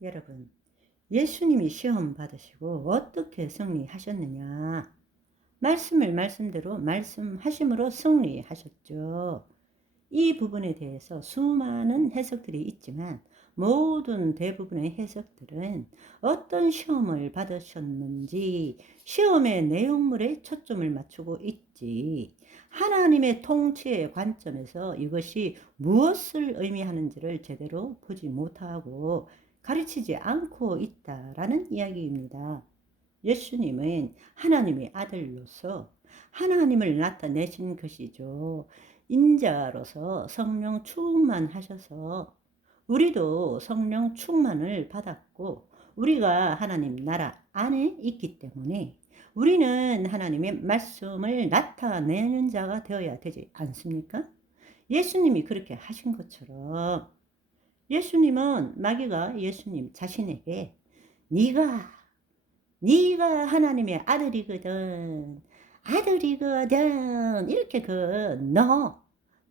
여러분, 예수님이 시험 받으시고 어떻게 승리하셨느냐? 말씀을 말씀대로 말씀하심으로 승리하셨죠. 이 부분에 대해서 수많은 해석들이 있지만 모든 대부분의 해석들은 어떤 시험을 받으셨는지 시험의 내용물에 초점을 맞추고 있지, 하나님의 통치의 관점에서 이것이 무엇을 의미하는지를 제대로 보지 못하고 가르치지 않고 있다라는 이야기입니다. 예수님은 하나님의 아들로서 하나님을 나타내신 것이죠. 인자로서 성령 충만하셔서 우리도 성령 충만을 받았고 우리가 하나님 나라 안에 있기 때문에 우리는 하나님의 말씀을 나타내는 자가 되어야 되지 않습니까? 예수님이 그렇게 하신 것처럼 예수님은 마귀가 예수님 자신에게 네가 하나님의 아들이거든 이렇게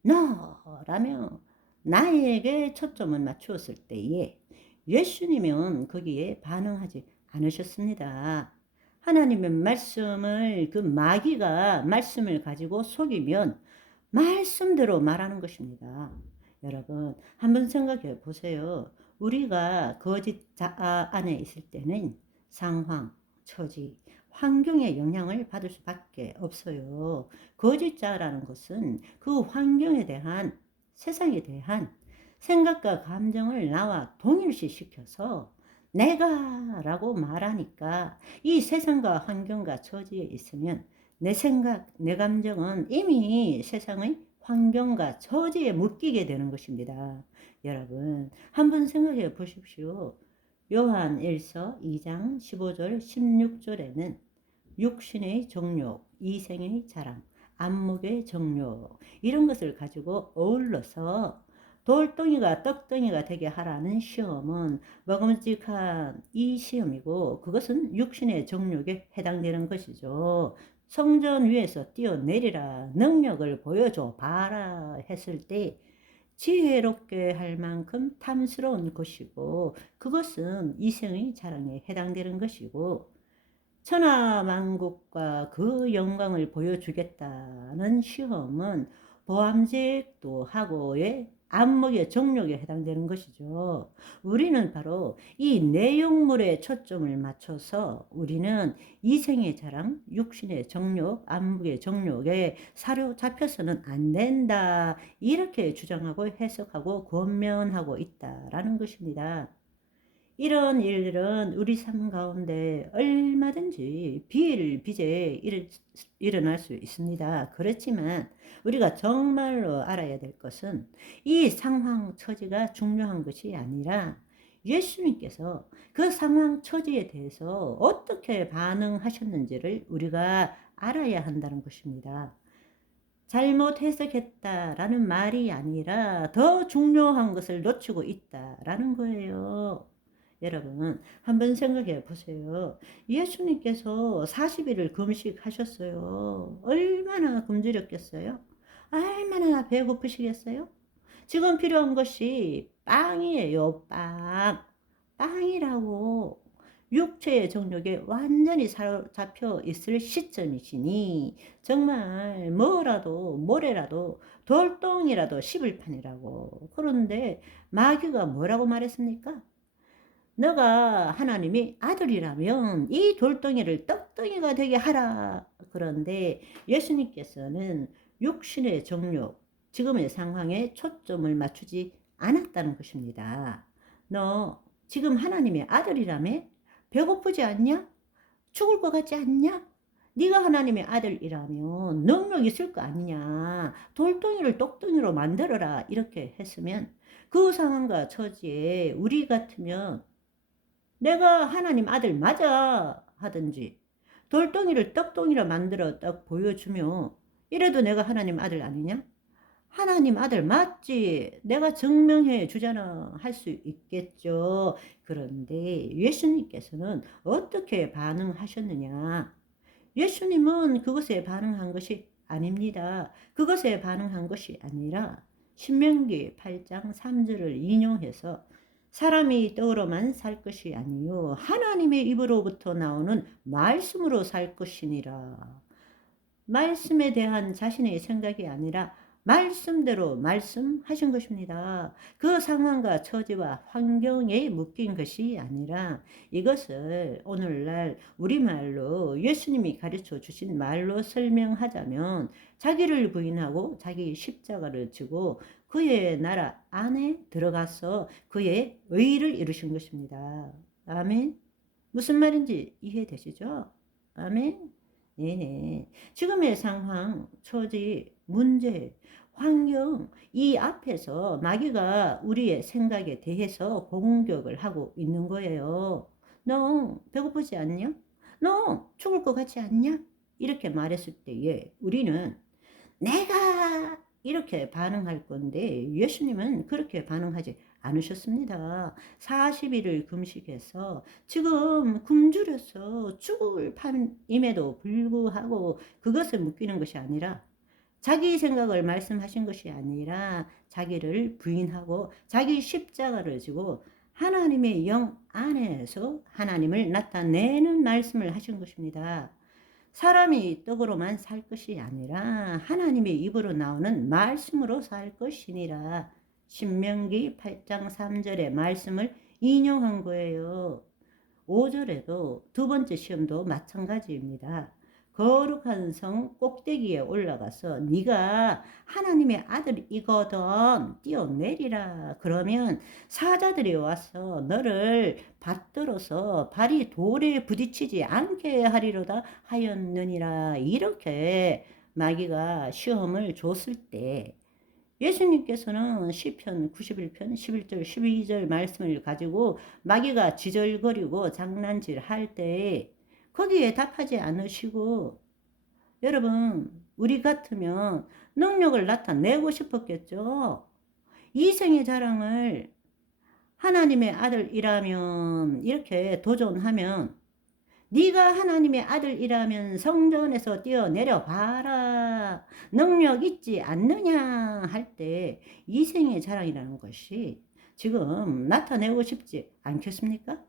너라며 나에게 초점을 맞추었을 때에 예수님은 거기에 반응하지 않으셨습니다. 하나님의 말씀을 그 마귀가 말씀을 가지고 속이면 말씀대로 말하는 것입니다. 여러분 한번 생각해 보세요. 우리가 거짓 안에 있을 때는 상황, 처지, 환경의 영향을 받을 수밖에 없어요. 거짓자라는 것은 그 환경에 대한, 세상에 대한 생각과 감정을 나와 동일시 시켜서 내가 라고 말하니까 이 세상과 환경과 처지에 있으면 내 생각, 내 감정은 이미 세상의 환경과 처지에 묶이게 되는 것입니다. 여러분 한번 생각해 보십시오. 요한 1서 2장 15절 16절에는 육신의 정욕, 이생의 자랑, 안목의 정욕 이런 것을 가지고 어울러서 돌덩이가 떡덩이가 되게 하라는 시험은 먹음직한 이 시험이고 그것은 육신의 정욕에 해당되는 것이죠. 성전 위에서 뛰어내리라 능력을 보여줘 봐라 했을 때 지혜롭게 할 만큼 탐스러운 것이고 그것은 이생의 자랑에 해당되는 것이고 천하만국과 그 영광을 보여주겠다는 시험은 보암직도 하고의 안목의 정욕에 해당되는 것이죠. 우리는 바로 이 내용물에 초점을 맞춰서 우리는 이생의 자랑, 육신의 정욕, 안목의 정욕에 사로잡혀서는 안 된다. 이렇게 주장하고 해석하고 권면하고 있다라는 것입니다. 이런 일들은 우리 삶 가운데 얼마든지 비일비재해 일어날 수 있습니다. 그렇지만 우리가 정말로 알아야 될 것은 이 상황 처지가 중요한 것이 아니라 예수님께서 그 상황 처지에 대해서 어떻게 반응하셨는지를 우리가 알아야 한다는 것입니다. 잘못 해석했다라는 말이 아니라 더 중요한 것을 놓치고 있다라는 거예요. 여러분 한번 생각해 보세요. 예수님께서 40일을 금식하셨어요. 얼마나 굶주렸겠어요? 얼마나 배고프시겠어요? 지금 필요한 것이 빵이에요. 빵이라고. 육체의 정욕에 완전히 사로잡혀 있을 시점이시니 정말 뭐라도 모래라도 돌덩이라도 씹을 판이라고. 그런데 마귀가 뭐라고 말했습니까? 너가 하나님이 아들이라면 이 돌덩이를 떡덩이가 되게 하라. 그런데 예수님께서는 육신의 정욕, 지금의 상황에 초점을 맞추지 않았다는 것입니다. 너 지금 하나님의 아들이라며? 배고프지 않냐? 죽을 것 같지 않냐? 네가 하나님의 아들이라면 능력 있을 거 아니냐? 돌덩이를 떡덩이로 만들어라. 이렇게 했으면 그 상황과 처지에 우리 같으면 내가 하나님 아들 맞아 하든지 돌덩이를 떡덩이로 만들어 딱 보여주며 이래도 내가 하나님 아들 아니냐? 하나님 아들 맞지? 내가 증명해 주잖아 할 수 있겠죠. 그런데 예수님께서는 어떻게 반응하셨느냐? 예수님은 그것에 반응한 것이 아닙니다. 그것에 반응한 것이 아니라 신명기 8장 3절을 인용해서 사람이 떡으로만 살 것이 아니요 하나님의 입으로부터 나오는 말씀으로 살 것이니라. 말씀에 대한 자신의 생각이 아니라 말씀대로 말씀하신 것입니다. 그 상황과 처지와 환경에 묶인 것이 아니라 이것을 오늘날 우리말로 예수님이 가르쳐 주신 말로 설명하자면 자기를 부인하고 자기 십자가를 지고 그의 나라 안에 들어가서 그의 의를 이루신 것입니다. 아멘. 무슨 말인지 이해되시죠? 아멘. 네네. 지금의 상황, 처지, 문제, 환경, 이 앞에서 마귀가 우리의 생각에 대해서 공격을 하고 있는 거예요. 너 배고프지 않냐? 너 죽을 것 같지 않냐? 이렇게 말했을 때에 우리는 내가 이렇게 반응할 건데 예수님은 그렇게 반응하지 않으셨습니다. 40일을 금식해서 지금 굶주려서 죽을 판임에도 불구하고 그것을 묶이는 것이 아니라 자기 생각을 말씀하신 것이 아니라 자기를 부인하고 자기 십자가를 지고 하나님의 영 안에서 하나님을 나타내는 말씀을 하신 것입니다. 사람이 떡으로만 살 것이 아니라 하나님의 입으로 나오는 말씀으로 살 것이니라. 신명기 8장 3절의 말씀을 인용한 거예요. 5절에도 두 번째 시험도 마찬가지입니다. 거룩한 성 꼭대기에 올라가서 네가 하나님의 아들이거든 뛰어내리라. 그러면 사자들이 와서 너를 받들어서 발이 돌에 부딪히지 않게 하리로다 하였느니라. 이렇게 마귀가 시험을 줬을 때 예수님께서는 시편 91편 11절 12절 말씀을 가지고 마귀가 지절거리고 장난질 할 때 거기에 답하지 않으시고 여러분 우리 같으면 능력을 나타내고 싶었겠죠. 이생의 자랑을 하나님의 아들이라면 이렇게 도전하면 네가 하나님의 아들이라면 성전에서 뛰어내려 봐라. 능력 있지 않느냐 할 때 이생의 자랑이라는 것이 지금 나타내고 싶지 않겠습니까?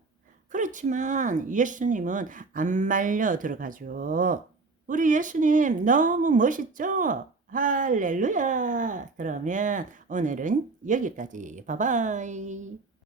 그렇지만 예수님은 안 말려 들어가죠. 우리 예수님 너무 멋있죠? 할렐루야. 그러면 오늘은 여기까지. 바이바이.